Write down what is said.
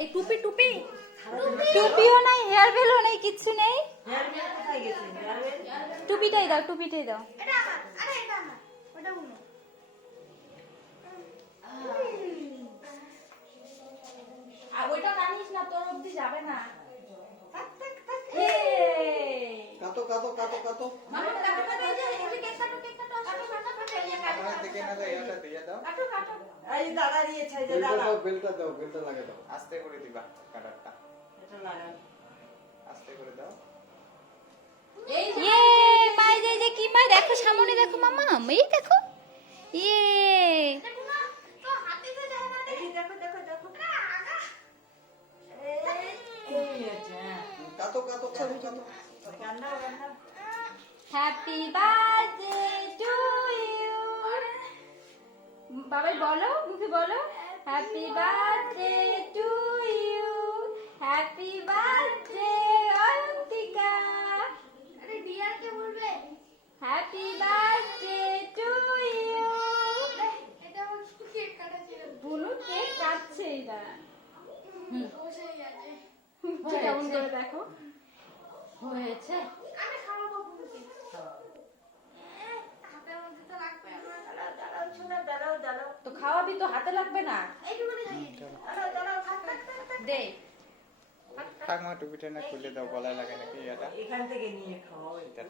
এই টুপি টুপি টুপিও নাই, হেয়ার বেলও নেই, কিচ্ছু নেই। টুপিটাই দাও, টুপিটাই দাও। ওইটা নানিস না, তোর অব্দি যাবে না। কাটো কাটো কাটো কাটো মামা কাটো কাটো, এই যে কেক কাটো, কেক কাটো, কাটো কাটো কাটো, এই যে কাটো আমার দিকে না দাও, এটা দিয়ে দাও। কাটো কাটো। এই দাদা দিয়েছে, এই যে বেলটা দাদা দাও, বেলটা দাও, বেলটা লাগে দাও। আস্তে করে দিবা কাটারটা, এটা লাগান। আস্তে করে দাও। ইয়ে পাই যাই যে কি মা, দেখো সামনে দেখো মামা, এই দেখো। ইয়ে এই যে দেখো দেখো দেখো এই আছে। কাটো কাটো কাটো কাটো। গান্না গান্না হ্যাপি বার্থডে টু ইউ। বাবাই বলো, মুখে বলো, happy birthday to you, happy birthday Antika. আরে ডিয়ার কে বলবে? Happy birthday to you. এটা আমার কেক কাটা ছিল। বুনু কেক কাটছে এটা। বসে গেছে। কেমন করে দেখো হয়েছে। আমি খাবো বাবুকে। হাতের মধ্যে তো লাগবে আমার। দাঁড়াও দাঁড়াও ছোনা, দাঁড়াও দাঁড়াও। তো খাওয়াবি তো, হাতে লাগবে না। এইটুকুনি খাইয়ে। দাঁড়াও দাঁড়াও, থাক থাক থাক থাক। দে থাক মা, টুপিটা না খুলে দাও, গলায় লাগে নাকি এটা। এখান থেকে নিয়ে খাও। এটা